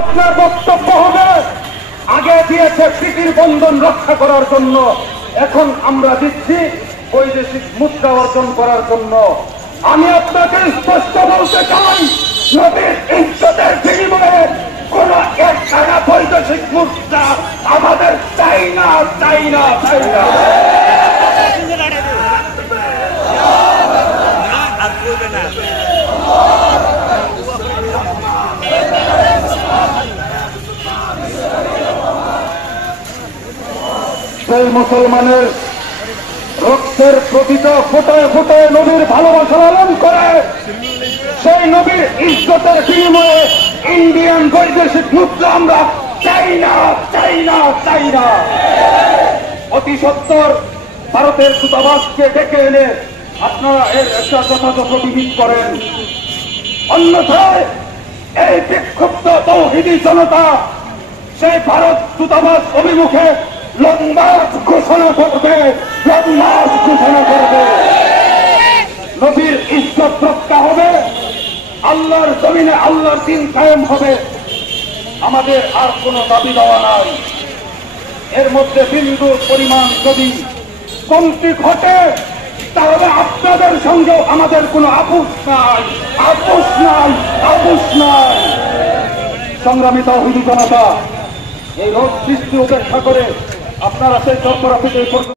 আপনার বক্তব্য হবে আগে দিয়েছে স্মৃতির বন্ধন রক্ষা করার জন্য, এখন আমরা দিচ্ছি বৈদেশিক মুদ্রা অর্জন করার জন্য। আমি আপনাকে স্পষ্ট বলতে চাই, নবীর ইজ্জতের বিনিময়ে কোন একখানা বৈদেশিক মুদ্রা আমাদের চাই না, চাই না, চাই না। সেই মুসলমানের রক্তের প্রতিটা ফোটায় ফোটায় নবীর ভালোবাসা লালন করে, সেই নবীর ইজ্জতের বিনিময়ে ইন্ডিয়ান বৈদেশিক মুদ্রা আমরা চাই না, চাই না, চাই না। অতি সত্বর ভারতের দূতাবাসকে ডেকে এনে আপনারা এর একটা যথাযথ বিহিত করেন, অন্যথায় এই বিক্ষুব্ধ তৌহিদি জনতা সেই ভারত দূতাবাস অভিমুখে লং মার্চ ঘোষণা করবে, লং মার্চ ঘোষণা করবে। নবীর ইজ্জত রক্ষা হবে, আল্লাহর জমিনে আল্লাহর দিন কায়েম হবে। আমাদের আর কোনো দাবি দেওয়া নাই। এর মধ্যে বিন্দু পরিমাণ যদি কমতি ঘটে তাহলে আপনাদের সঙ্গে আমাদের কোনো আপোষ নাই, আপোষ নাই, আপোষ নাই। সংগ্রামী তৌহিদি জনতা, এই রোগ সৃষ্টি উপেক্ষা করে আপনারা সেই তৎপরতা